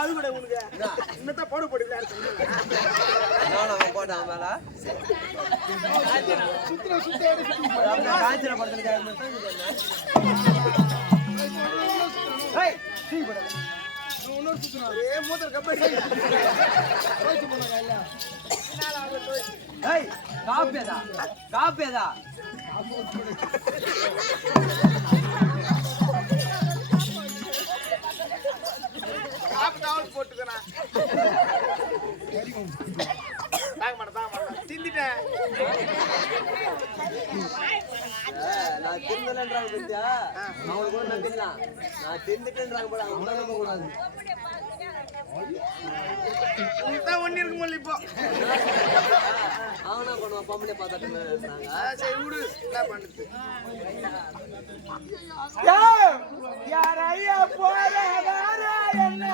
அது கூட உனக்கு இன்னதான் போட போடுவீங்க போட்டான் மேல சுத்திர காய்ச்சல படுத்துருக்காங்க காப்பேதா போட்டுக்கணும் தின்னுட்டேன் நான் தின்னலன்றாங்க பத்தியா அவங்க கூட நம்பிடலாம் நான் தின்னுட்டேன்றாங்க போல அவங்க நம்ப கூடாது ஒண்ணு இருக்கு முடியல இப்போ அவனா பண்ணுவான் பொம்பளை பார்த்தாட்டுமே சரி விடு என்ன பண்ணுது யாரையா போற என்ன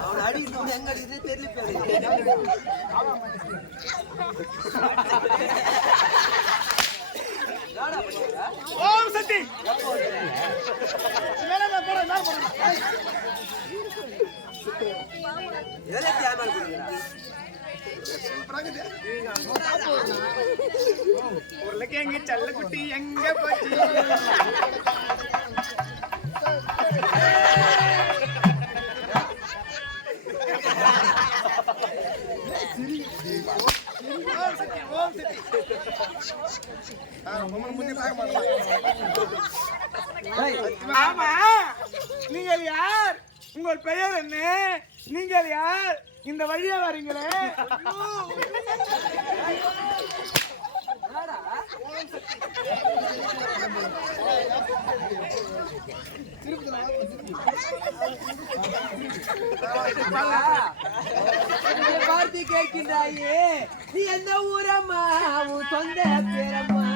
அவன் அடிக்கணும் எங்க அடிக்கிறது தெரியல ஓம் சக்தி உருளைக்கிழங்கு செல்ல குட்டி எங்க போச்சு ஆமா நீங்கள் யார் உங்கள் பெயர் என்ன நீங்கள் யார் இந்த வழியா வரீங்களே பார்த்து கேட்கின்றாயே நீ எந்த ஊரம்மா உன் சொந்த பேரம்மா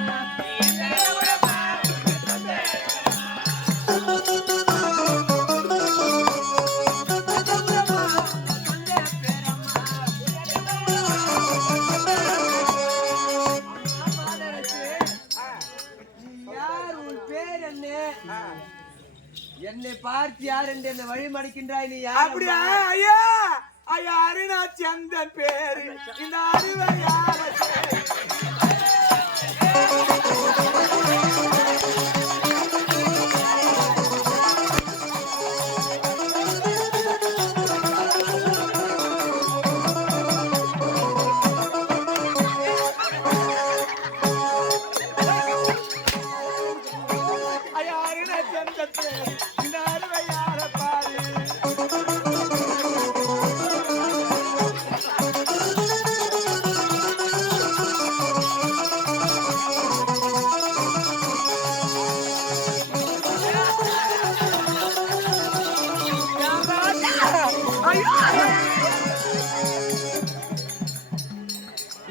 என்னை பார்த்து யார் என்று என்ன வழி மடிக்கின்றாய் நீ யார் அப்படியா ஐயா ஐயா அருணாச்சி அந்த பேரு இந்த அறிவை யார ஐயா அருணாச்சி அந்த பேரு இந்த அறிவை யார பாரு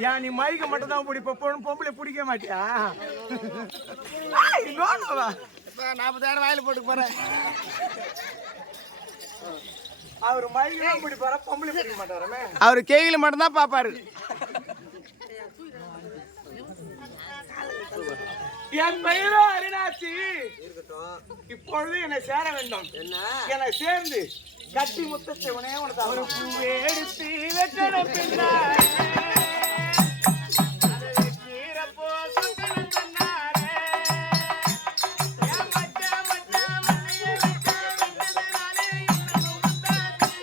ஏன் நீ மைக்க மட்டும் தான் பிடிப்ப பொம்பளை பிடிக்க மாட்டியா 40,000 வாயில போட்டு போறேன் அவர் மைக்க தான் பிடிப்பாரா பொம்பளை பிடிக்க மாட்டாரமே அவரு கேயில மட்டும் தான் பாப்பாரு என் பெயரோ அருணாச்சி இப்பொழுது என்னை சேர வேண்டும் என்ன என்னை சேர்ந்து கட்டி முத்தச்சவனே உனக்கு ஒரு பூவே எடுத்து வெட்டன பின்னாரே அதை வைக்கிறப்போ சொக்கன தன்னாரே என் மச்சான் மச்சான் மண்ணிலே வச்சா விட்டதுனாலே இன்னும் முத்தாச்சு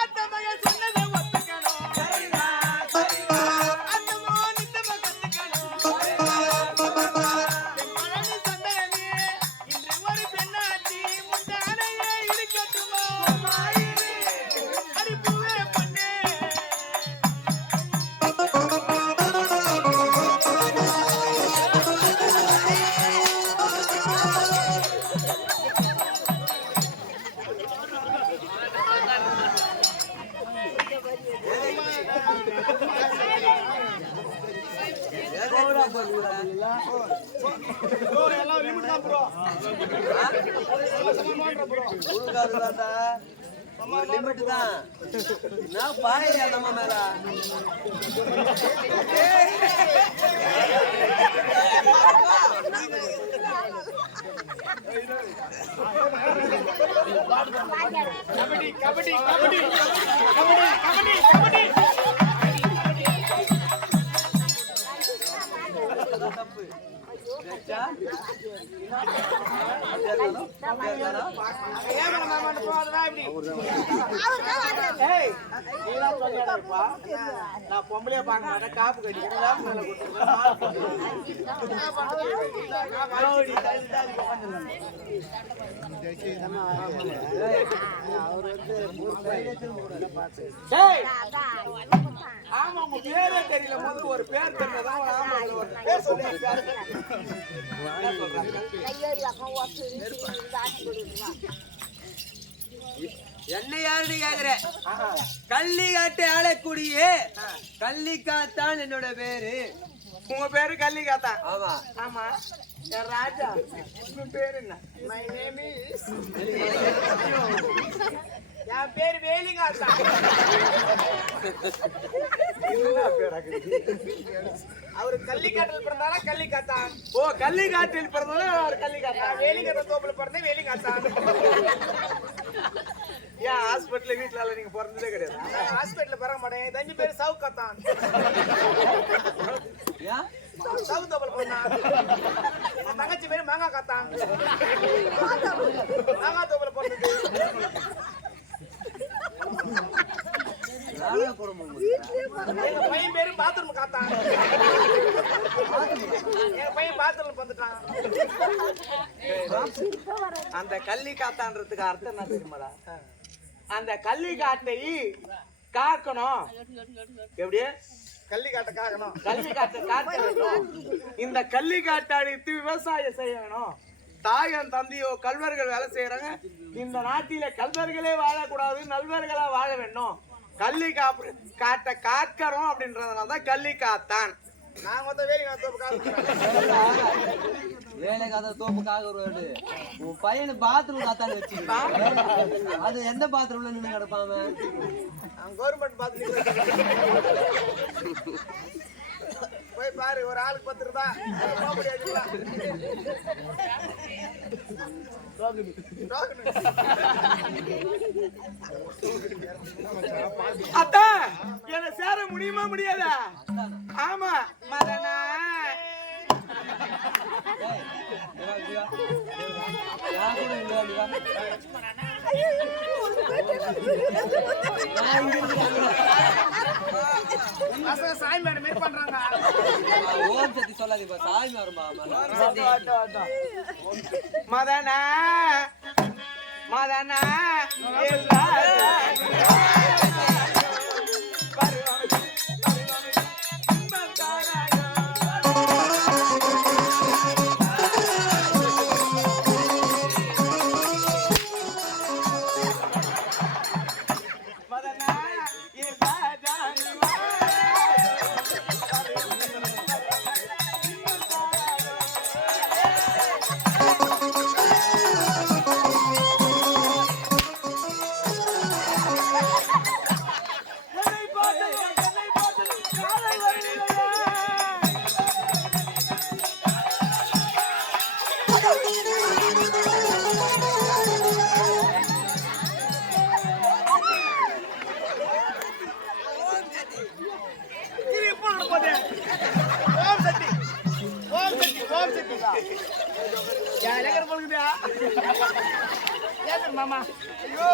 அந்த மகன் சொன்னதை ஒத்துக்கணும் அந்த மகன் நித்தமா கத்துக்கணும் பழனி சந்தனமே இன்று ஒரு பெண்ணாச்சி முந்தானையே இருக்கட்டுமோ அடிப்பூவே பண்ணே எல்லாம் லிமிட் தான் ப்ரோ உனக்காதுதான்டா. ஒரு limit தான். நான் பாயறியா நம்ம மேல கபடி கபடி கபடி கபடி கபடி கபடி தப்பு சரிச்சா? கேட்கறதா? ஏமல மாமான்னு போறதா இப்படி ஏய் நீலாம் சொல்லியாடாப்பா நான் பொம்பளையா பார்க்க மாட்டேன் காப்பு கட்டிக்கிறேன் வேப்ப மேல ஆமா உங்க பேரே தெரியல முதல்ல ஒரு பேர் தெரிஞ்சதான் ஆமா ஒரு பேர் சொல்லுங்க என்ன யாருன்னு கேக்குற கள்ளிக்காட்டு ஆளக்கூடிய கள்ளிக்காத்தான் என்னோட பேரு. உங்க பேரு கள்ளிக்காத்தா ஆமா ஆமா என் ராஜா உங்க பேரு என்ன மை நேம் இஸ் என் பேரு வேலிங்காத்தா அவரு கள்ளிக்காட்டில் பிறந்தாலும் கள்ளிக்காத்தா ஓ கள்ளிக்காட்டில் பிறந்தாலும் அவர் கள்ளிக்காத்தா வேலிங்காத்தா தோப்புல பிறந்தேன் வேலிங்காத்தா ஏன் ஹாஸ்பிட்டல் வீட்டுல நீங்க பிறந்ததே கிடையாது ஹாஸ்பிட்டல்ல பிறக்க மாட்டேன் என் தம்பி பேரு சவுக்காத்தான் ஏன் சவு தோப்புல பிறந்தான் எங்க தங்கச்சி பேரு மாங்கா காத்தான் மாங்கா தோப்புல பிறந்தது நானே குடும்பம் எங்க பையன் பேரு பாத்ரூம் காத்தான் எங்க பையன் பாத்ரூம் வந்துட்டான் அந்த கள்ளி காத்தான்றதுக்கு அர்த்தம் என்ன தெரியுமாடா அந்த கள்ளி காட்டை காக்கணும் எப்படியே கள்ளி காட்டை காக்கணும் கள்ளி காட்டை காக்க வேணும் இந்த கள்ளி காட்டை அடித்து விவசாயம் செய்யணும் தாயன் தந்தையோ கல்வர்கள் வேலை செய்யறாங்க இந்த நாட்டில கல்வர்களே வாழக்கூடாது நல்வர்களா வாழ வேண்டும் கள்ளி காட்டை காக்கிறோம் அப்படின்றதுனாலதான் கள்ளி காத்தான் நான் மொத்தம் வேலை வேலைக்காக தோப்புக்காக ஒரு வேடு உன் பையனு பாத்ரூம் காத்தான்னு வச்சுக்கிட்டு அது எந்த பாத்ரூம்ல நின்று கிடப்பாம கவர்மெண்ட் பாத்ரூம் போய் பாரு ஒரு ஆளுக்கு 10 ரூபாய் போக முடியாதுங்களா அத்தா என்ன சேர முடியுமா முடியாதா ஆமா மதனா சாய் மேடம் மாரி பண்றாங்க ஓம் சக்தி சொல்லாதீப்பா சாமி வருமா மதனா மதனா மாமா ஐயோ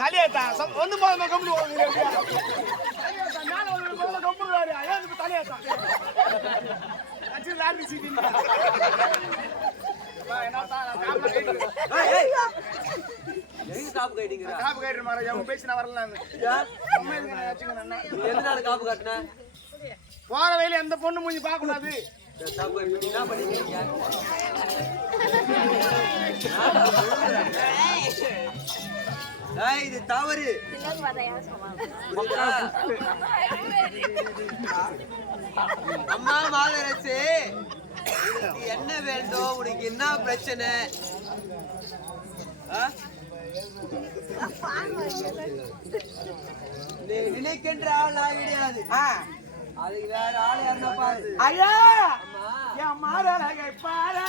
தலையேத்தா வந்து போதுமா கம்பளி தலையேத்தா மேல வந்து கம்பளி வாரு ஏன் தலையேத்தா அச்சு லாரி சீடி காப்பு கைடிங்கிற காப்பு கைடுற மாதிரி அவங்க பேசி நான் வரல என்ன காப்பு காட்டின போற வயல எந்த பொண்ணு மூஞ்சி பார்க்க கூடாது என்ன பண்ணிருக்கீங்க இது தவறு அம்மா மாதரசு என்ன வேண்டும் உனக்கு என்ன பிரச்சனை நினைக்கின்ற ஆள் நான் கிடையாது அதுக்கு வேற ஆள் யாருன்னா பாரு ஐயா என் மாறலகை பாரா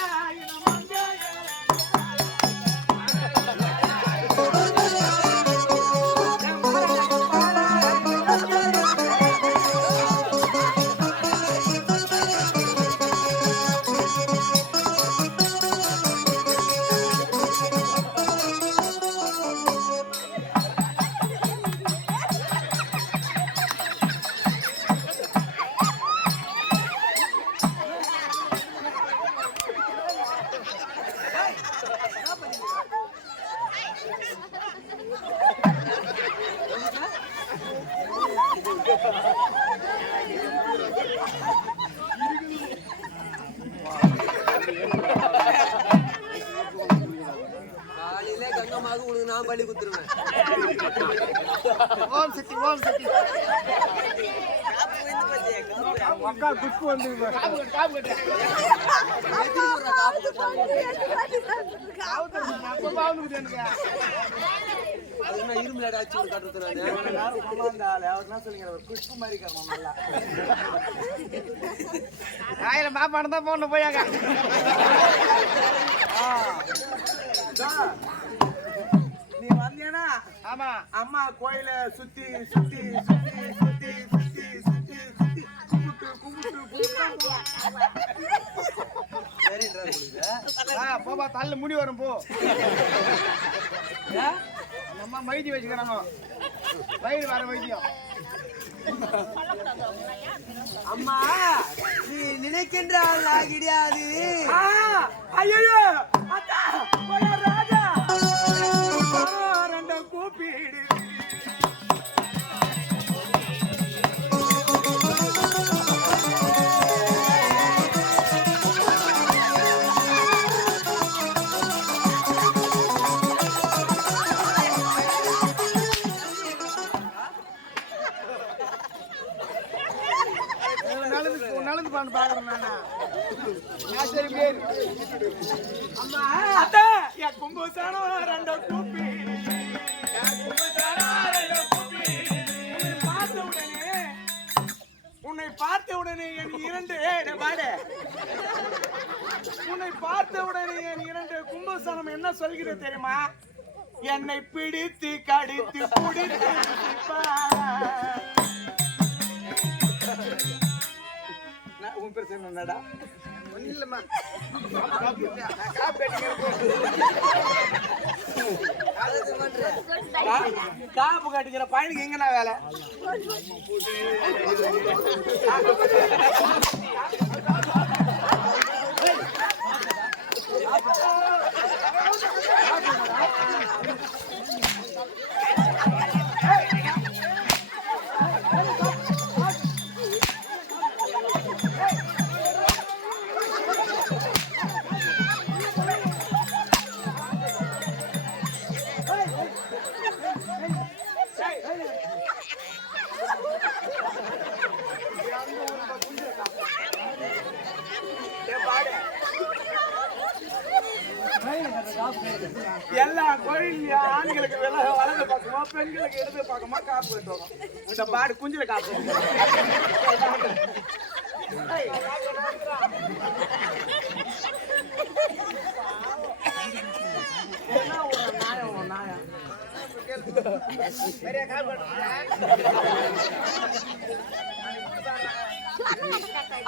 காலையில கங்கமாக உனக்கு நான் பள்ளி குத்துருவேன் ஓம் சக்தி மக்கா குப்பு வந்து காப்பு கட்டு இரும்புல அடிச்சு கட்டுறாங்க குஷ்பு மாதிரி கர்மம் நல்லா ஆயிரம் பாப்பாடு தான் போன போயாங்க நீ வந்தீனா ஆமா அம்மா கோயில சுத்தி சுத்தி சுத்தி சுத்தி சுத்தி சுத்தி சுத்தி கும்பிட்டு போபா தள்ள முடி வரும் போ அம்மா மைதி வச்சுக்கிறாங்க வயிறு வர வைத்தியம் அம்மா நீ நினைக்கின்ற ஆள் கிடையாது ஐயோ ராஜா ரெண்ட கூப்பிடு நடந்து பண்ண பாக்குறேன் நானா சரி பேரு அம்மா அத்தை என் கும்புசானோ ரெண்ட கூப்பிடு உன்னை பார்த்த உடனே என் இரண்டு கும்பசானம் என்ன சொல்கிறது தெரியுமா? என்னை பிடித்து கடித்து குடித்து உன் பிரச்சனை என்னடா? இல்லம்மா காப்பு கட்டிக்கிற பையனுக்கு எங்கண்ணா வேலை? எல்லா கோயிலையும் ஆண்களுக்கு வலது பக்கமா பெண்களுக்கு இடது பக்கமா காப்பு கட்டுவோம். இந்த பாடு குஞ்சில காப்பு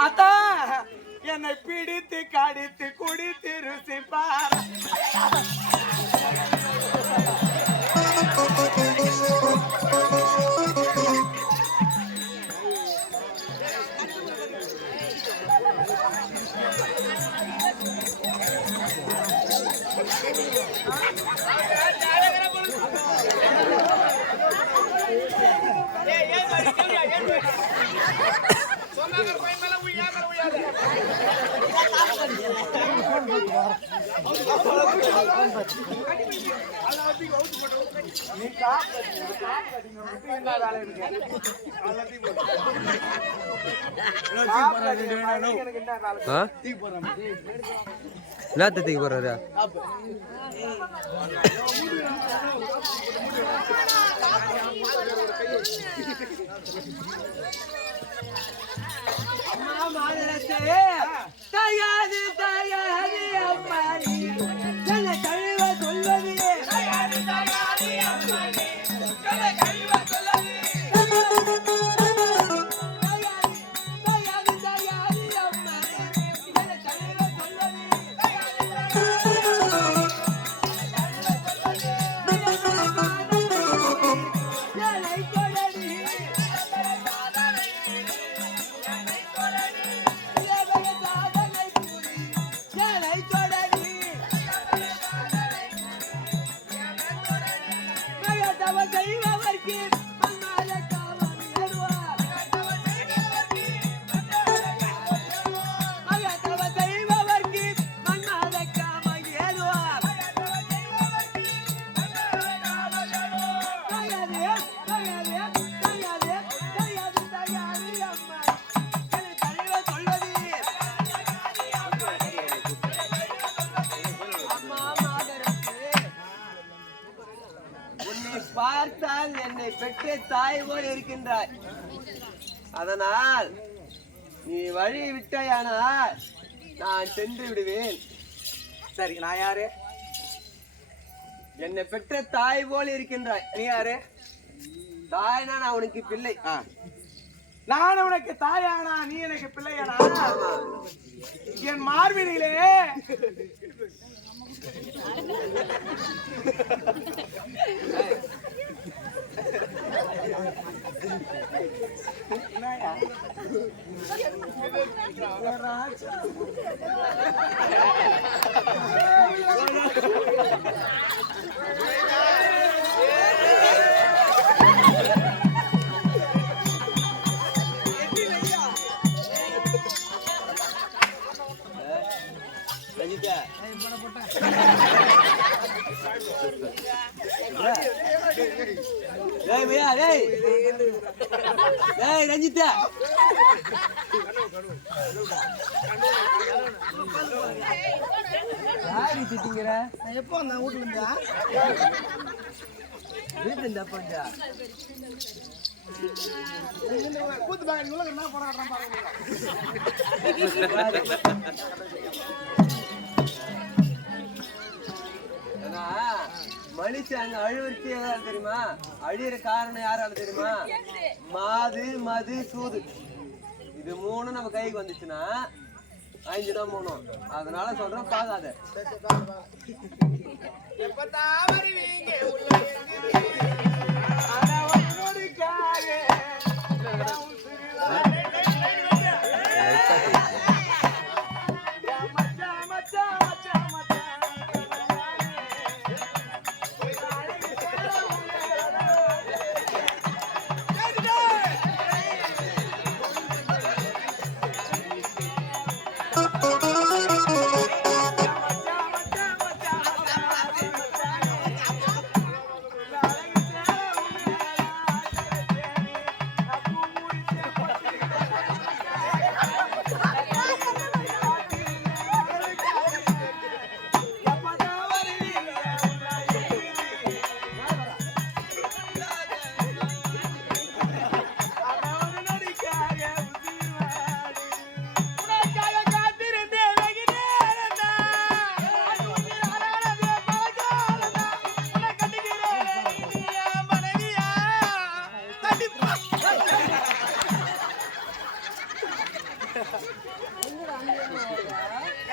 அத்தா என்னை பிடித்து கடித்து குடித்து ருசி பார் அம்மா பையன் மேல உய்யா மேல உய்யாத நீ காப்பீங்க என்ன வேலை இருக்கு எல்லாத்தையும் என்னத்துக்கு போறாரு தயாது தயாது அம்மாடி என்ன கழுவ சொல்வது தயாது தயாது அம்மாடி என்ன கழுவ சொல்வது தயாது தயாது அம்மாடி என்ன கழுவ சொல்வது பார்த்தால் என்னை பெற்ற தாய் போல் இருக்கின்றாய். அதனால் நீ வழி விட்டாயானால் நான் சென்று விடுவேன். சரி, நான் யாரு? என்னை பெற்ற தாய் போல் இருக்கின்றாய். நீ யாரு? தாய்னா நான் உனக்கு பிள்ளை. நான் உனக்கு தாயானா நீ எனக்கு பிள்ளையானா? என் மார்பினிலே ரஞ்சிதா திட்டிங்கிற எப்போ நான் வீட்டுல இருந்தா வீட்டுல இருந்தா போட்டா கூத்து பாக்க என்ன போராடுறான் பாருங்க. மனுஷன் அழுவரிச்சு ஏதாவது தெரியுமா? அழியிற காரணம் யாரால தெரியுமா? மாது மது சூது இது மூணும் நம்ம கைக்கு வந்துச்சுன்னா 5 தான் போகணும். அதனால சொல்றேன், பாக்காத.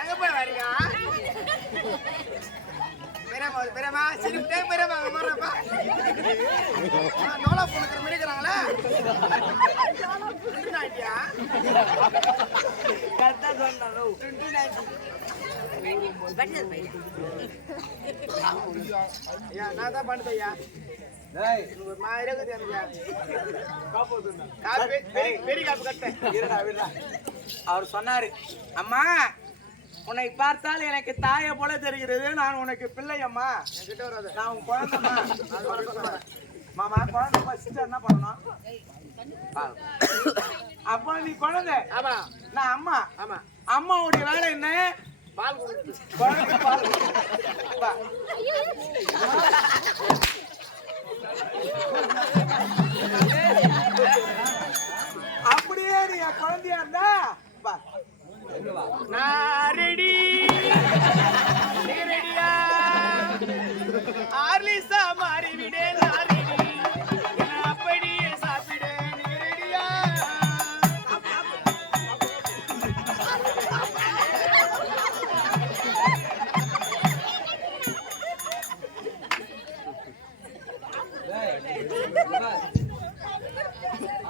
எங்க போய் வரீங்க? பெரியமா சரி பெரியமா வர்றப்பா நோலா பொண்ணுக்கிற மிடிக்கிறாங்களா? கரெக்டா சொன்னா நான் தான் பண்ணுதையா டேய் ஒரு மாதிரியா இருக்குது எனக்கு. பெரிய காப்பு கட்டேன். இருடா விடுடா. அவர் சொன்னாரு, அம்மா உன்னை பார்த்தால் எனக்கு தாயை போல தெரிகிறது, நான் உனக்கு பிள்ளை அம்மா, கிட்ட வராது. நான் உன் குழந்தைம்மா. மாமா குழந்தை பசிச்சா என்ன பண்ணணும்? அப்போ நீ குழந்தை, ஆமா நான் அம்மா. ஆமா அம்மாவுடைய வேலை என்ன? பால் கொடுத்து குழந்தை பால் வா. அப்படியே நீ என் குழந்தையா இருந்தா வா. நான் ரெடி நீ ரெடியா ஆர்லிசா மாறிவிடே நான் ரெடி என்ன அப்படியே சாப்பிடு நீ ரெடியா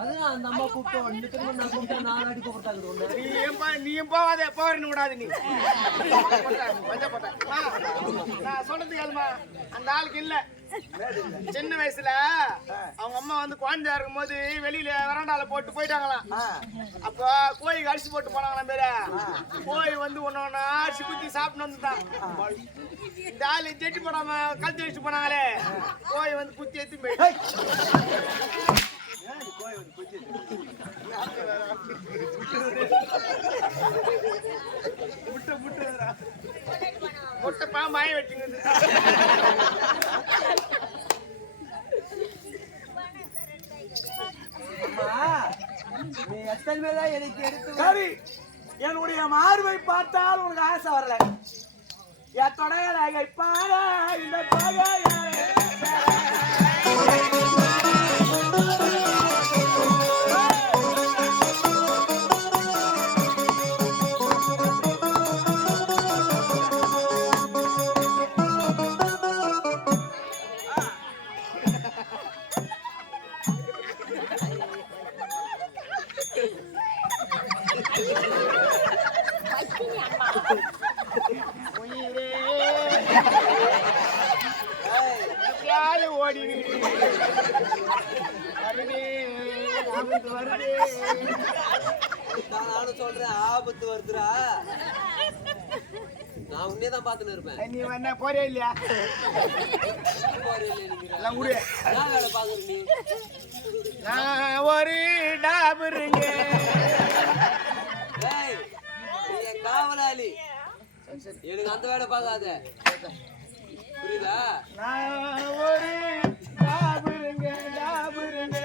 அதான் அந்த அம்மா கூப்பிட்டு வந்து திரும்ப நான் கூப்பிட்டு நான் அடி கூப்பிட்டாங்க. நீயும் போவாதே போறன்னு விடாது நீ கொஞ்சம் போட்ட நான் சொன்னது கேளுமா அந்த ஆளுக்கு இல்ல சின்ன வயசுல அவங்க அம்மா வந்து குழந்தையா இருக்கும் போது வெளியில வராண்டால போட்டு போயிட்டாங்களாம். அப்ப கோழிக்கு அரிசி போட்டு போனாங்களாம் பேர. கோழி வந்து ஒன்னொன்னா அரிசி குத்தி சாப்பிட்டு வந்துட்டான். இந்த ஆளு ஜெட்டி போடாம கழுத்து வச்சுட்டு போனாங்களே கோழி வந்து குத்தி எடுத்து போயிட்டு முட்டை பாம்பாய வச்சுங்க. நீ எத்தனை பேர் தான் எனக்கு எடுத்து சரி, என்னுடைய மார்பை பார்த்தால் உனக்கு ஆசை வரல. என் தொடையலை பாட இந்த ஓடி நானும் சொல்றேன் ஆபத்து வருதுடா. நான் உன்னே தான் பாத்துன்னு இருப்பேன். நீ என்ன போறியா இல்லையா எல்லாம் கூட நான் வேலை பாக்குறேன். நீ நான் ஒரு டாபருங்க காவலாளி எனக்கு அந்த வேலை பார்க்காத புரியுதா? நான் ஒரு டாபருங்க டாபருங்க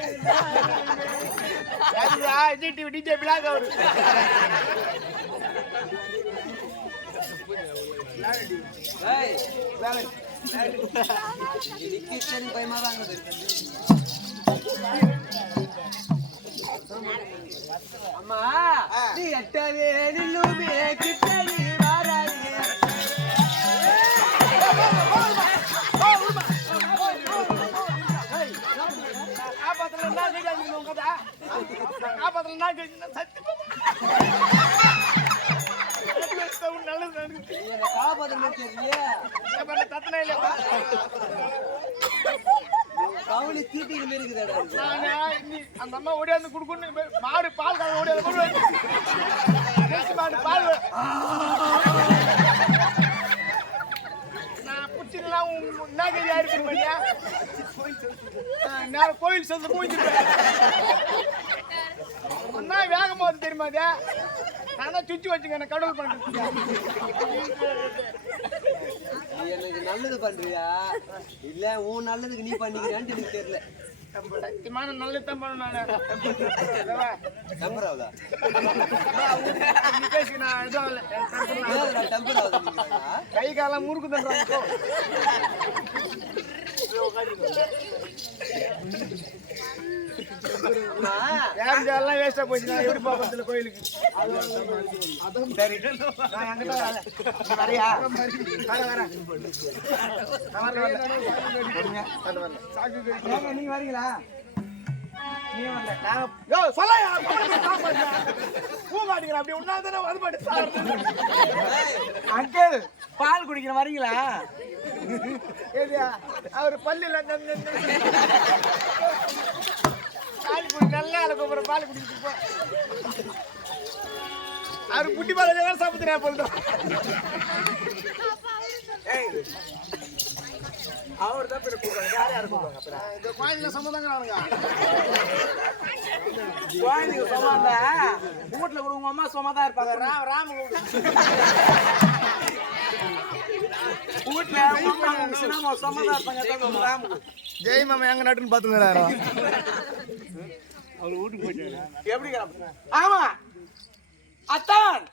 டிஜே பிளாக் அவரு பயமா தான் அம்மா நீ எட்டவே நில்லுமே கிட்ட நீ வாராதே. கவனி தீட்டிக்கு இருக்குதா அந்த அம்மா ஓடியாந்து குடுக்குன்னு மாடு பால் கால ஓடியாந்து மாடு பால் நான் புடிச்சிடலாம் என்ன கையா இருக்கு பண்ணியா நான் கோயில் சொல்லு மூஞ்சிருப்பேன் ஒன்னா வேகமா வந்து தெரியுமா அது நான் தான் சுத்தி வச்சுங்க கடவுள் பண்றேன். நீ எனக்கு நல்லது பண்றியா இல்ல உன் நல்லதுக்கு நீ பண்ணிக்கிறான்னு எனக்கு தெரியல. சத்தியமான நல்லது தான் பண்ணணும் கை காலம் முறுக்கு தந்துறாங்க. எல்லாம் வேஸ்டா போச்சு. எப்படி பாப்பத்துல கோயிலுக்கு நீங்க வரீங்களா? நீ வந்த நான் யோ சொல்லையா பூ காட்டுக்கிறேன் அப்படி உண்ணாதானே வருமாட்டு சார் அங்கிள் பால் குடிக்கிற வரீங்களா ஏதியா அவர் பல்லில பால் குடி நல்லா அழகு பால் குடிக்கிட்டு போ அவர் புட்டி பால் எல்லாம் சாப்பிட்டுறா போதும் அவர் தான் பேர் கூப்பிடுறாங்க யார் யார் கூப்பிடுறாங்க இந்த குழந்தைங்க சம்மதாங்கிறானுங்க குழந்தைங்க சொல்லாத வீட்டுல கூட உங்க அம்மா சும்மா தான் இருப்பாங்க ராம வீட்டுல உங்க அம்மா சினிமா சும்மா தான் இருப்பாங்க ராமு ஜெய் மாமா எங்க நாட்டுன்னு பாத்துக்கிறாரோ எப்படி ஆமா அத்தான்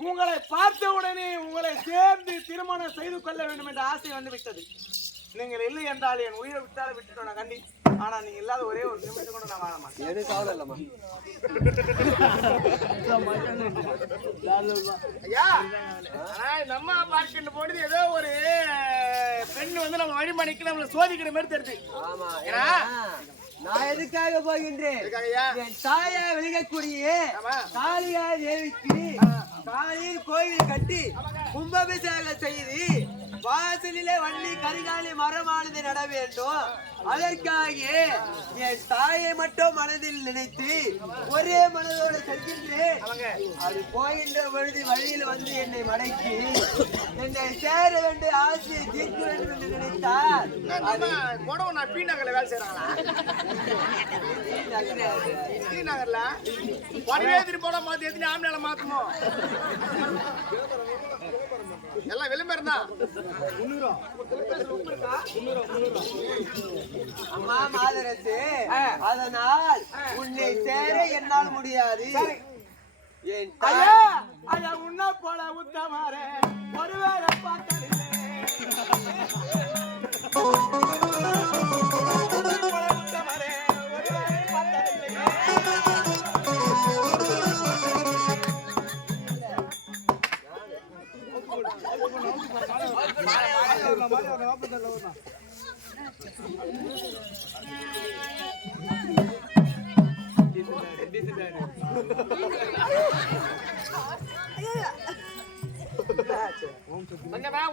உங்களை பார்த்த உடனே உங்களை சேர்ந்து திருமணம் செய்து கொள்ள வேண்டும் என்ற ஆசை வந்து விட்டது. நீங்கள் இல்லை என்றால் என் உயிரை விட்டாலும் விட்டுட்டோம் நான் கண்டி. ஆனா நீங்க இல்லாத ஒரே ஒரு நிமிஷம் கூட நான் வாழ மாட்டேன். எனக்கு கவலை இல்லம்மா. ஐயா நம்ம பார்க்கின்ற பொழுது ஏதோ ஒரு பெண் வந்து நம்ம வழிமணிக்கு நம்மளை சோதிக்கிற மாதிரி தெரியுது. ஆமா நான் எதுக்காக போகின்றேன் என் தாயா விளங்கக்கூடிய காளியா தேவிக்கு காலையில் கோயில் கட்டி கும்பாபிஷேகம் செய்து வாசலிலே வள்ளி கரிகாலி மரமானது நட வேண்டும். அதற்காக என் தாயை மட்டும் மனதில் நினைத்து ஒரே மனதோடு செல்கின்றேன். அது போகின்ற பொழுது வழியில் வந்து என்னை மடக்கி என்னை சேர வேண்டிய ஆசையை தீர்க்க வேண்டும் என்று நினைத்தார். பி நகர்ல வேலை செய்யறாங்களா? பி நகர்ல வடிவேதிரி போட மாத்தி எத்தனை ஆம்பளை மாத்தணும் எல்லாம் விளம்பரம் தான். அம்மா மாதரசு அதனால் உன்னை சேர என்னால் முடியாது. என் ஐயா ஐயா உன்ன போல உத்தமாரே ஒருவேளை பார்த்ததில்லை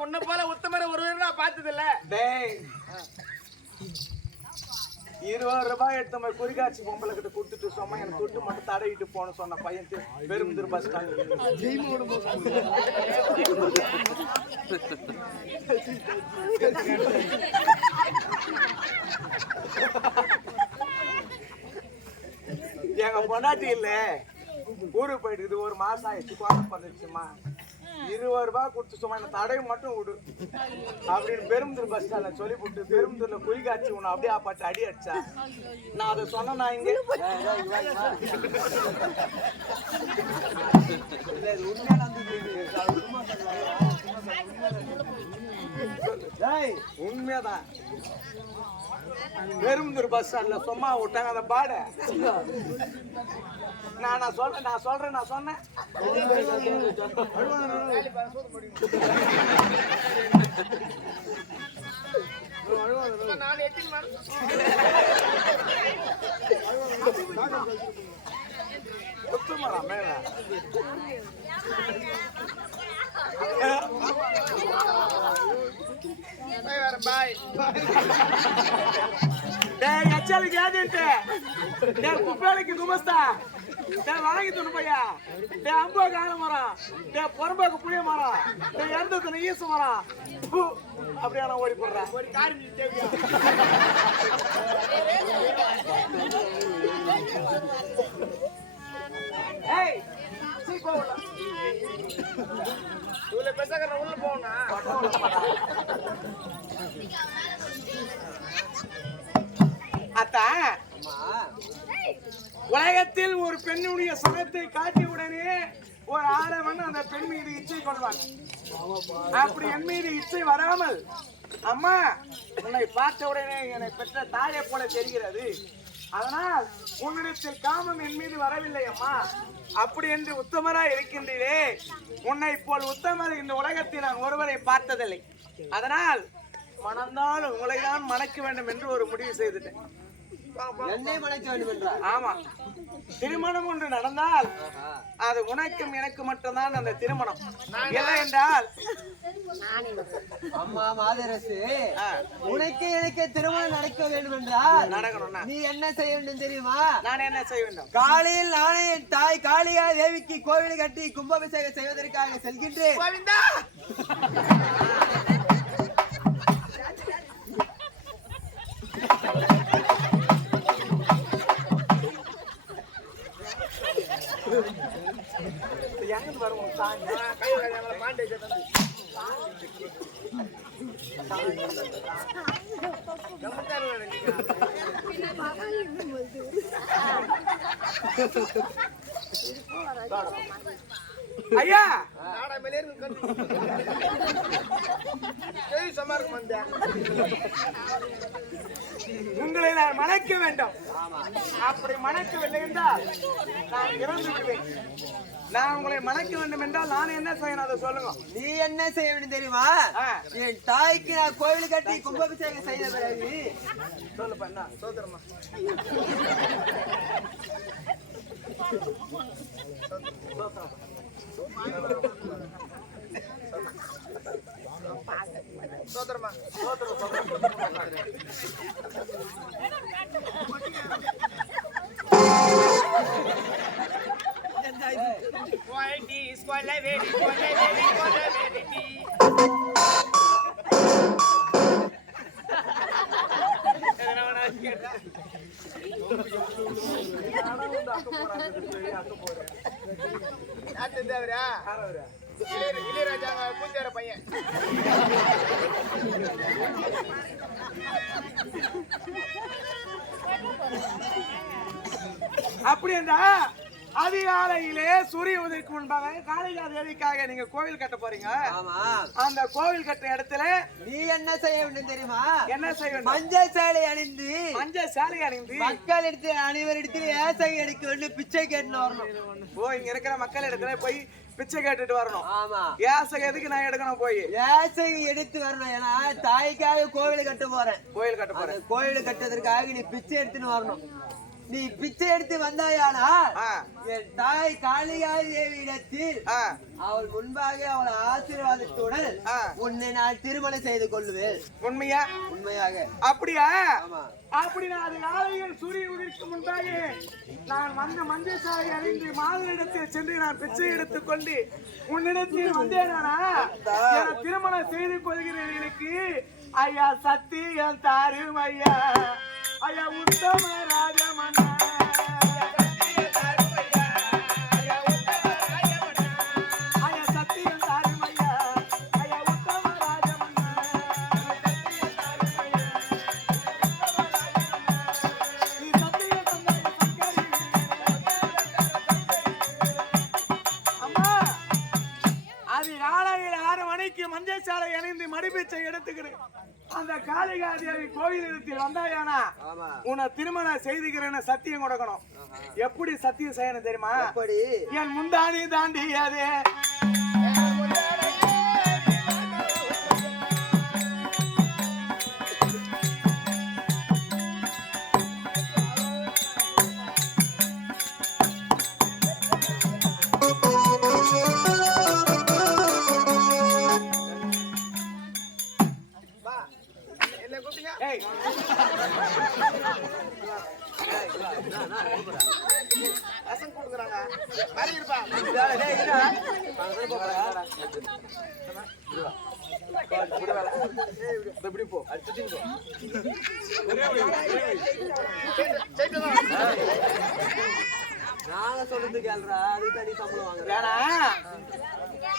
உன்ன போல உத்தமரை ஒருவர் நான் பார்த்தது இல்ல. 20 ரூபாய் எடுத்த மாதிரி குறிகாட்சி பொம்பளை கிட்ட கொடுத்துட்டு சொன்னா எனக்கு தொட்டு மட்டும் தடவிட்டு போன சொன்ன பையன் பெரும்புதூர் பஸ் எங்க பொண்டாட்டி இல்ல ஊருக்கு போயிட்டு ஒரு மாசம் ஆயிடுச்சு குழந்தை பண்ணிடுச்சுமா 20 ரூபாய் கொடுத்து சும்மா என்ன தடவை மட்டும் விடு அப்படின்னு பெரும்புதூர் பஸ் ஸ்டாண்ட்ல சொல்லி போட்டு பெரும்புதூர்ல குழி காய்ச்சி உன்னை அப்படியே ஆப்பாட்டு அடி அடிச்சா நான் அதை சொன்னேன். நான் இங்க உண்மையாதான் பெரும்புதூர் பஸ் ஸ்டாண்ட்ல சும்மா விட்டாங்க அந்த பாட நான் சொன்னேன் எச்சலுக்கு ஏஜென்ட் குப்பேலைக்கு குமஸ்தா வழங்கி துணு பையா அம்போக்கு ஆன மரம் புறம்போக்கு புளிய மரம் இறந்ததுன்னு ஈசு மரம் அப்படியே நான் ஓடி போடுறேன். ஒரு காரி இவ்வளவு பெருசாக உள்ள போனா அத்தா உலகத்தில் ஒரு பெண்ணுடைய சனத்தை காட்டிய உடனே ஒரு ஆடவன் அந்த பெண் மீது இச்சை கொள்வான். அப்படி என் மீது இச்சை வராமல் அம்மா உன்னை பார்த்த உடனே என்னை பெற்ற தாயை போல தெரிகிறது, அதனால் உன்னிடத்தில் காமம் என் மீது வரவில்லை அம்மா. அப்படி என்று உத்தமராய் இருக்கின்றீரே, உன்னை போல் உத்தமர் இந்த உலகத்தில் நான் ஒருவரை பார்த்ததில்லை. அதனால் மணந்தால் உங்களை தான் மணக்க வேண்டும் என்று ஒரு முடிவு செய்துட்டேன். என்னை மணக்க வேண்டும் என்றார். ஆமா, திருமணம் ஒன்று நடந்தால் அது உனக்கும் எனக்கு மட்டும்தான் அந்த திருமணம். இல்லை என்றால் அம்மா மாதரசு, உனக்கு எனக்கு திருமணம் நடக்க வேண்டும் என்றால் நடக்கணும்னா நீ என்ன செய்ய வேண்டும் தெரியுமா? நான் என்ன செய்ய வேண்டும்? காலையில் நானே என் தாய் காளிகா தேவிக்கு கோவில் கட்டி கும்பாபிஷேகம் செய்வதற்காக செல்கின்றேன். எங்க வரும் ஐயா உங்களை நான் மணக்க வேண்டும். அப்படி மணக்கவில்லை என்றால் நான் இறந்து விடுவேன். நான் உங்களை மணக்க வேண்டும் என்றால் நான் என்ன செய்யணும் அதை சொல்லுங்க. நீ என்ன செய்ய வேண்டும் தெரியுமா? என் தாய்க்கு நான் கோவில் கட்டி கும்பாபிஷேகம் செய்த பிறகு சொல்லு பண்ணா சோதரமா சோதரமா இளையராஜா பூஞ்சார பையன். அப்படி என்றா அதிகாலையிலே சூரிய உதயக்கு முன்பாக காளிகா தேவிக்காக நீங்க கோவில் கட்ட போறீங்க. அந்த கோவில் கட்ட இடத்துல நீ என்ன செய்ய வேண்டும் தெரியுமா? என்ன செய்ய வேண்டும்? மஞ்சள் சேலை அணிந்து மக்கள் எடுத்து அனைவரிடத்தில் ஏசகை எடுக்க வேண்டும், பிச்சை கேட்டு வரணும். இங்க இருக்கிற மக்கள் இடத்துல போய் பிச்சை கேட்டுட்டு வரணும். ஆமா, ஏசகை எதுக்கு நான் எடுக்கணும்? போய் ஏசகை எடுத்து வரணும். ஏன்னா தாய்க்காக கோவில் கட்ட போறேன். கோயில் கட்ட போறேன். கோயில் கட்டுறதுக்காக நீ பிச்சை எடுத்துன்னு வரணும். நீ பிச்சை எடுத்து வந்தாயானா என் தாய் காளிகா தேவி இடத்தில் அவள் முன்பாக அவள் ஆசீர்வாதத்துடன் உன்னை நான் திருமணம் செய்து கொள்ளுவேன். உண்மையா? உண்மையாக. அப்படியா? அப்படி நான் அது காலையில் சூரிய உதயக்கு முன்பாக நான் வந்த மஞ்சள் சாலை அணிந்து மாதனிடத்தில் சென்று நான் பிச்சை எடுத்துக் கொண்டு உன்னிடத்தில் வந்தேனானா திருமணம் செய்து கொள்கிறேன். எனக்கு ஐயா சத்தியம் தாரும் ஐயா, ஐயா உத்தம ராஜமன்னா, ஐயா சத்தியம் தாரும் ஐயா, ஐயா உத்தம ராஜமன்னா, நீ சத்தியம் அம்மா. அது காலையில் 6 மணிக்கு மஞ்சள் சாலை அணிந்து மடிப்பிச்சை எடுத்துக்கிறேன். அந்த காளிகா தேவி கோயிலிடத்தில் வந்தாயானா உன்னை திருமணம் செய்துகிறேன்னு சத்தியம் கொடுக்கணும். எப்படி சத்தியம் செய்யணும் தெரியுமா? என் முந்தானி தாண்டியதே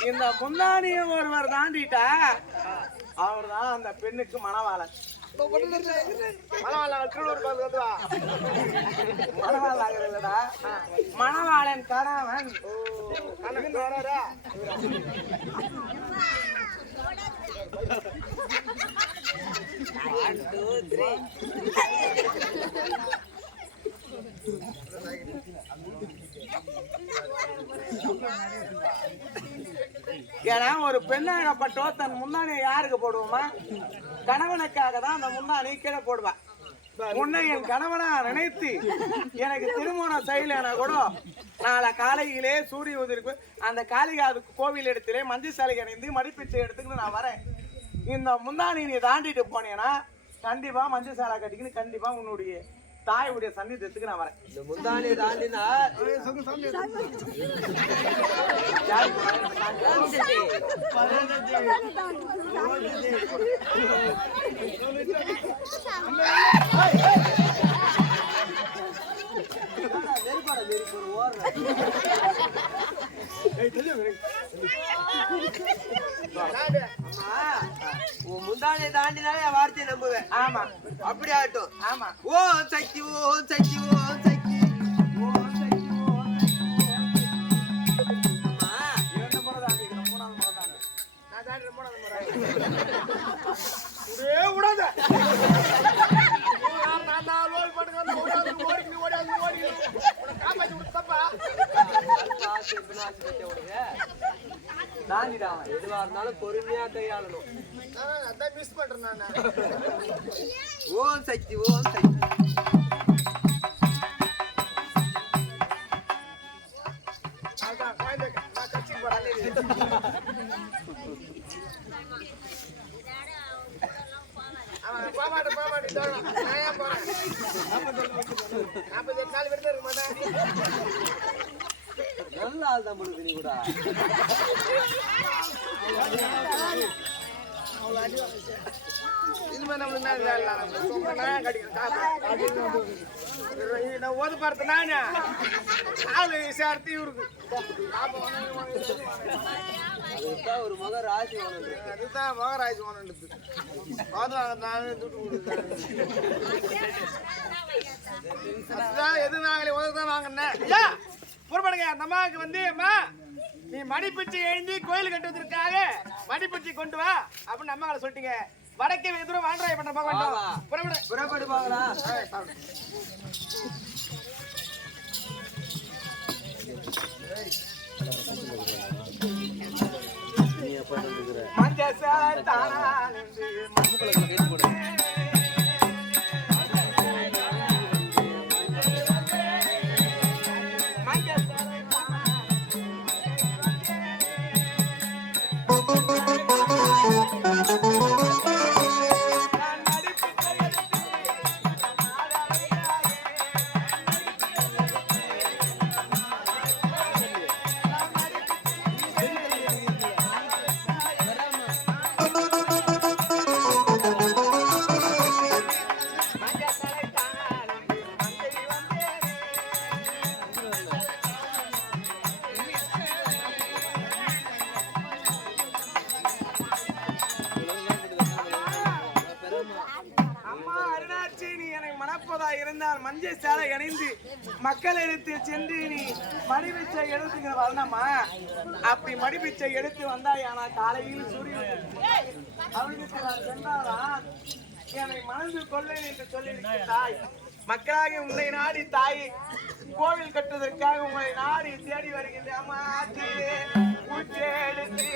இந்த முந்தானிய ஒருவர் தாண்டிட்டா அவர் தான் அந்த பெண்ணுக்கு மணவாளன். மணவாளன் கணவன். ஏன்னா ஒரு பெண்ணாகப்பட்டோ தன் முந்தானியை யாருக்கு போடுவோமா? கணவனுக்காக தான் அந்த முந்தானி கீழே போடுவா. உன்னை என் கணவனா நினைத்து எனக்கு திருமணம் செய்யலைன்னா கூட நாளை காலையிலே சூரிய உதிர்க்கு அந்த காளிகாது கோவில் இடத்திலே மஞ்சள் சாலை அணிந்து மடிப்பிச்சை எடுத்துக்கிட்டு நான் வரேன். இந்த முந்தானி நீ தாண்டிட்டு போனேன்னா கண்டிப்பா மஞ்சள் சாலை கட்டிக்கின்னு கண்டிப்பா உன்னுடைய தாயுடைய சன்னிதத்துக்கு நான் வரேன். இந்த முந்தானி தாண்டினா முந்தானி தாண்டினாலே என் வார்த்தையை நம்புவேன். ஆமா அப்படி ஆகட்டும். ஆமா ஓ சக்தி ஓ சக்தி ஓ சக்தி இரண்டு முறை தாண்டிக்கிறோம், மூணாவது முறை தாண்டி நான் தாண்டி மூணாவது முறை விடாத நான் தான் லோல் பண்ணுங்க ஓடி காப்பாற்றி கொடுத்தப்பா தாண்டிடாம எதுவா இருந்தாலும் பொறுமையா கையாளணும். அதான் மிஸ் பண்றேன் நான். ஓம் சக்தி ஓம் சக்தி. அதான் குழந்தை நான் கட்சிக்கு போறேன். போமாட்டு நான் ஏன் போறேன்? 48 நாள் விருது இருக்க மாட்டேன். நல்ல ஆள் தான் பண்ணுது நீ கூட. இனிமே நம்மளுக்கு என்ன வேலை? நான் ஓது பார்த்து நானே ஆளு சேர்த்து இவருக்கு அதுதான் ஒரு மக ராசி ஒன்று. அதுதான் மகராஜ் ஒன்று நானே துட்டு கொடுத்தேன். அதுதான் எது நாங்களே உதவிதான் வாங்கினேன். ஐயா புறப்படுங்க. அந்த அம்மாவுக்கு வந்து அம்மா நீ மடிப்பிச்சை எழுந்தி கோயில் கட்டுவதற்காக மடிப்பிச்சை கொண்டு வா அப்படின்னு அம்மாவை சொல்லிட்டீங்க. வடக்கே வெகு தூரம் வாண்டராய் பண்ற வேண்டும். புறப்படு புறப்படு பாங்களா. மஞ்ச சாத்தான இருந்தால் மஞ்சள் சாலை அணிந்து மக்கள் எடுத்து சென்று நீ மடிபிச்சை எடுத்துக்கிற வரணுமா? அப்படி மடிபிச்சை எடுத்து வந்தாய். ஆனா காலையில் சூரியன் அவளுக்கு நான் சென்றாதான் என்னை மணந்து கொள்ளேன் என்று சொல்லியிருக்கிறாய். மக்களாக உங்களை நாடி தாய் கோவில் கட்டுவதற்காக உங்களை நாடி தேடி வருகின்ற அம்மாச்சி எடுத்து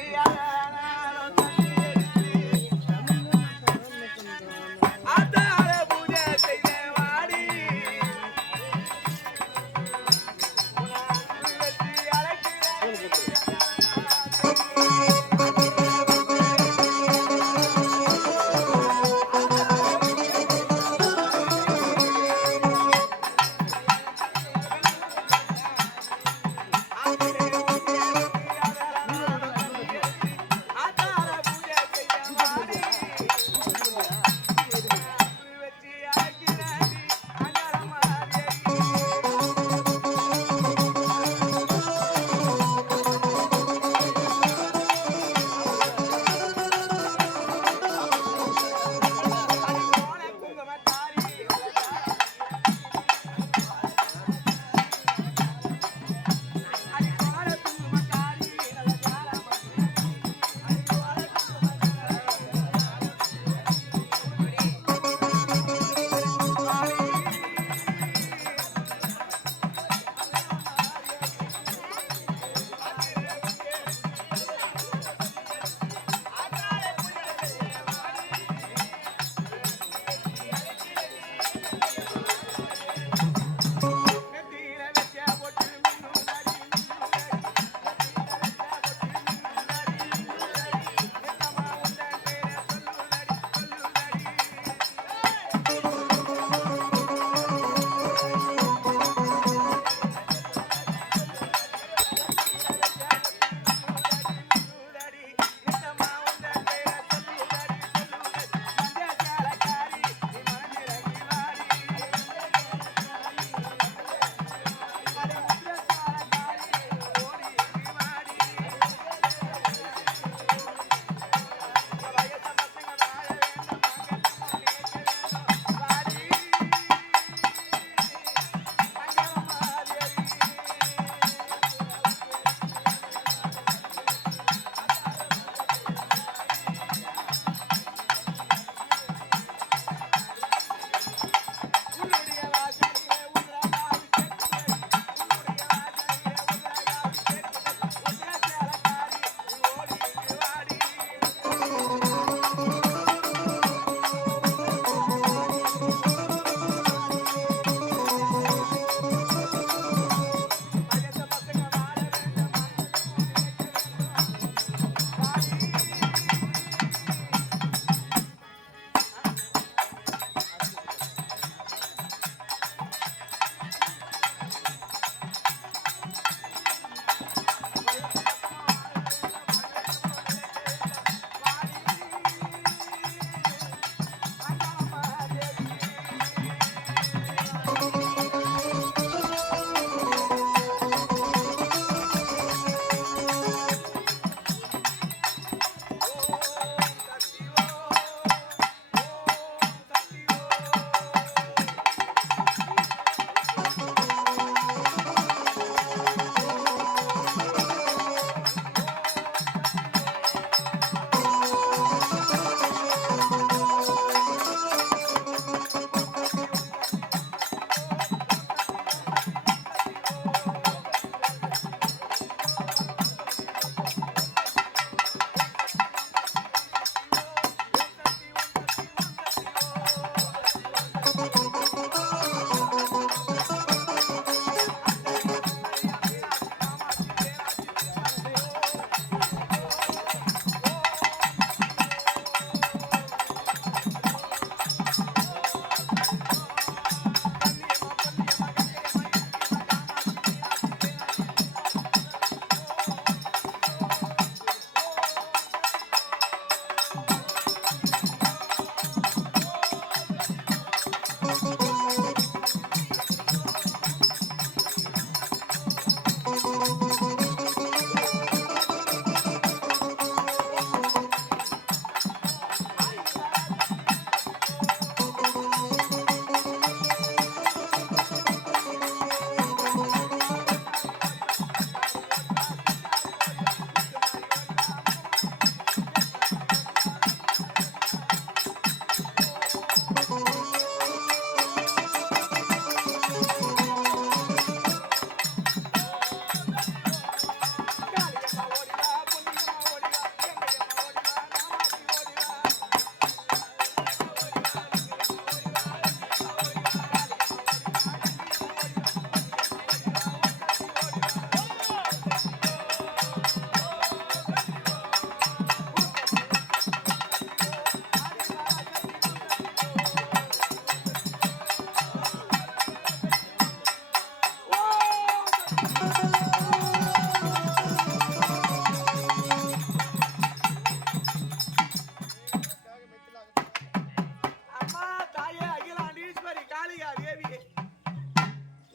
அம்மா தாயே அகிலாண்டீஸ்வரி காளிகா தேவி,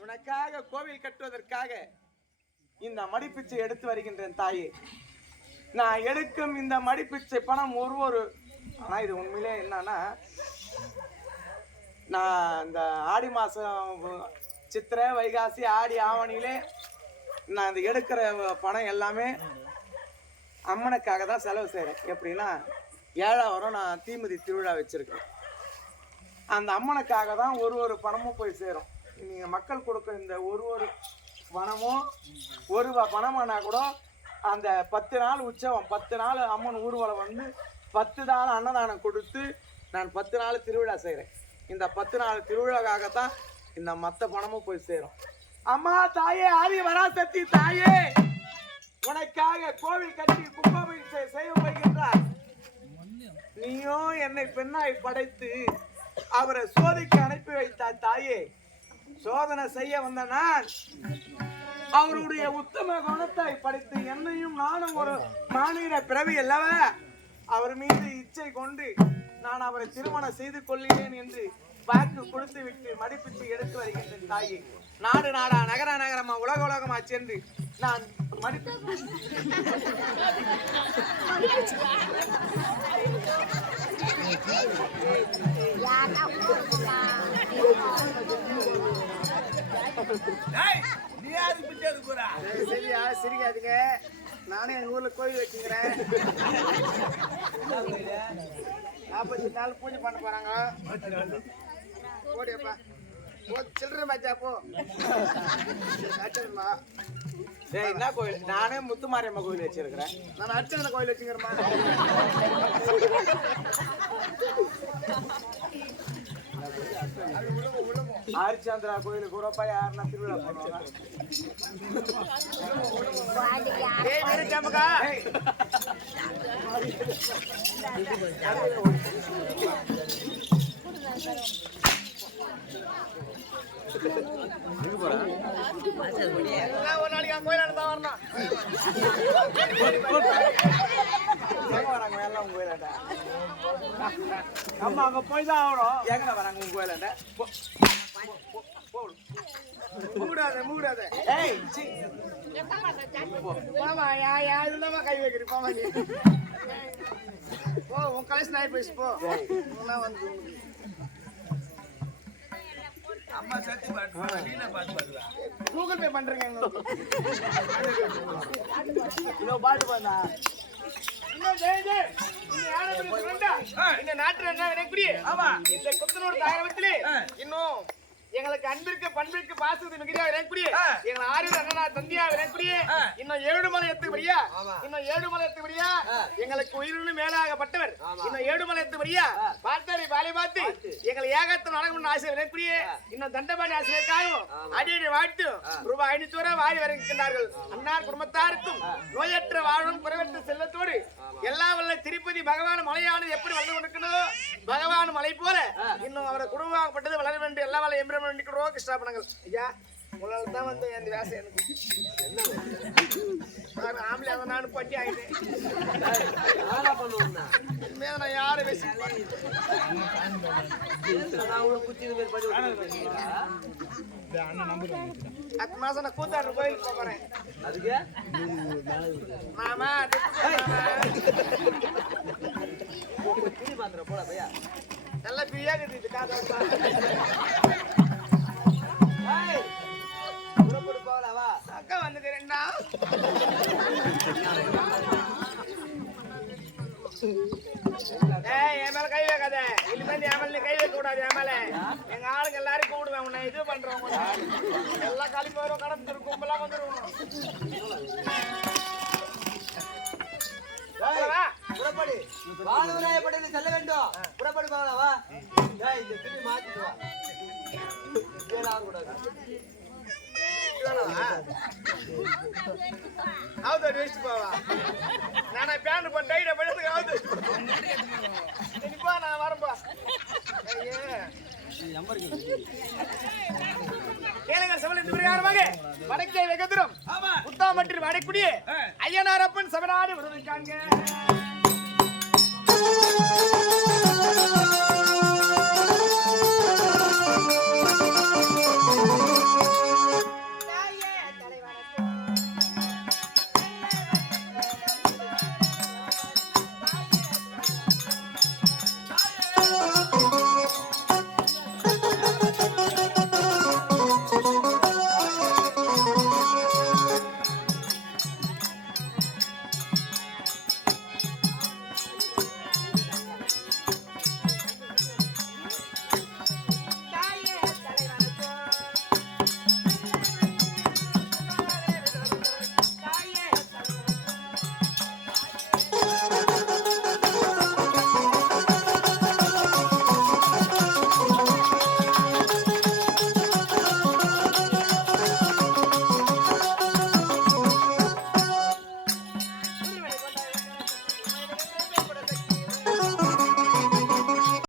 உனக்காக கோவில் கட்டுவதற்காக இந்த மடிப்பிச்சை எடுத்து வருகின்றேன் தாயே. நான் எடுக்கும் இந்த மடிப்பிச்சை பணம் ஒரு ஆனா இது உண்மையிலே என்னன்னா, நான் இந்த ஆடி மாசம் சித்திரை வைகாசி ஆடி ஆவணியிலே நான் இந்த எடுக்கிற பணம் எல்லாமே அம்மனுக்காக தான் செலவு செய்கிறேன். எப்படின்னா 7ஆம் வாரம் நான் தீமிதி திருவிழா வச்சுருக்கேன். அந்த அம்மனுக்காக தான் ஒரு பணமும் போய் சேரும். நீங்கள் மக்கள் கொடுக்க இந்த ஒரு பணமும் ரூபா பணமானா கூட அந்த 10 நாள் உற்சவம் 10 நாள் அம்மன் ஊர்வலம் வந்து 10 நாள் அன்னதானம் கொடுத்து நான் 10 நாள் திருவிழா செய்கிறேன். இந்த 10 நாள் திருவிழாக்காகத்தான் இந்த மற்ற பணமும் போய் சேரும். அம்மா தாயே ஆதி வராசக்தி தாயே, உனக்காக கோவில் கட்டி கும்பாபிஷேகத்தை செய்ய போகின்றார். நீயும் என்னை பெண்ணாய் படைத்து அவரை சோதிக்க அனுப்பி வைத்தார் தாயே. சோதனை செய்ய வந்த நான் அவருடைய உத்தம குணத்தை படைத்து என்னையும் நானும் ஒரு மாநில பிறவி அல்லவ, அவர் மீது இச்சை கொண்டு நான் அவரை திருமணம் செய்து கொள்கிறேன் என்று வாக்கு கொடுத்து விட்டு மடிப்பிச்சு எடுத்து வருகின்றேன் தாயே. நாடு நாடா நகர நகரமா உலகமா சென்று நான் சரியா சிரிக்காதுங்க. நானே எங்க ஊர்ல கோயில் வச்சுக்கிறேன். 40 நாள் பூஜை பண்ண போறாங்க. போடியப்பா சில்லற மச்சா போ. என்ன கோயில்? நானே முத்துமாரியம்மா கோயில் வச்சிருக்கிறேன். நான் அர்ச்சனை கோயில் வச்சுக்கிறேன். ஹரிச்சந்திரா கோயிலுக்கு கூடப்பா யாருன்னா திருவிழா பண்ணுவாங்க. எல்லாம் ஒரு நாளைக்கு அங்க கோயிலாண்ட தான் வரணும். எங்க வராங்க எல்லாம் உங்க கோயிலாண்ட? அம்மா அங்க போய் தான் ஆகணும். எங்க வராங்க உங்க கோயிலாண்ட? மூடாத ஏய் மாமா இதுலமா கை வைக்கிறீ பாமா நீ போ. உன் கலெக்ஷன் ஆகி போயிடுச்சு போ. வந்து அம்மா சத்தி பாட்டு கூகுள் பே பண்றீங்க இன்னும் பாட்டு பண்ணா இந்த நாட்டுல என்ன வினைக்குரிய இந்த குத்தனூர் தாயகத்திலே இன்னும் எங்களுக்கு அன்பிற்கு பண்பிற்கு பாசத்து மிகுதியா வினைக்குரிய எங்களை ஆரியர் அண்ணனா தந்தியா வினைக்குரிய இன்னும் 7 மலை எத்துபடியா எங்களுக்கு உயிரினு மேலாகப்பட்டவர் இன்னும் 7 மலை எத்துபடியா பார்த்தாரி பாலை பார்த்து எங்களை ஏகத்தில் நடக்கணும்னு ஆசை வினைக்குரிய இன்னும் தண்டபாணி ஆசிரியருக்காகவும் அடியடி வாழ்த்து ரூபாய் 500 வாரி வருகின்றார்கள். அன்னார் குடும்பத்தாருக்கும் நோயற்ற வாழும் குறைவற்ற செல்லத்தோடு எல்லா வல்ல திருப்பதி பகவான் மலையானது எப்படி வளர்ந்து கொண்டிருக்கிறதோ பகவான் மலை போல இன்னும் அவரை குடும்பமாகப்பட்டது வளர வேண்டும். எல்லா வல்ல எம்பிரம் வேண்டிக்கிறோம். கிருஷ்ணாபனங்கள் ஐயா உங்களால தான் வந்து எந்த வேசம் எனக்கு ஆம்பளை அதை நானும் பட்டி ஆகிட்டேன். பண்ணுவோம்னா நான் யாரும் பேசி அடுத்த மாசம் நான் கூத்தாடுற கோயிலுக்கு போறேன். அதுக்கு மாமா போட பையா நல்லா பிரியாக்குது இது காதா போகலாவா அக்கா வந்துக்கிறேன்டா. என் மேல கை வைக்காத. இனிமேல் என் மேல கை வைக்க கூடாது. என் மேல எங்க ஆளுங்க எல்லாரும் கூடுவேன். உன்னை இது பண்றவங்க எல்லாம் கிளம்பி வரும். கடந்து கும்பலா வந்துருவோம். புறப்படு வானவராயப்பட்டு செல்ல வேண்டும். புறப்படு போகலாவா இந்த துணி மாத்திட்டு வா கூடாது அவுது வேஸ்ட் போவா. நானா பேண்ட் போட்டு டைட படுத்துக்க அவுது. இப்போ நான் வரப்பா. கேளுங்க சபல இந்த பிரகாரமாக வடக்கே வெகதுரம் உத்தா மற்றும் வடக்குடியே ஐயனாரப்பன் சபநாடு வருவதற்காங்க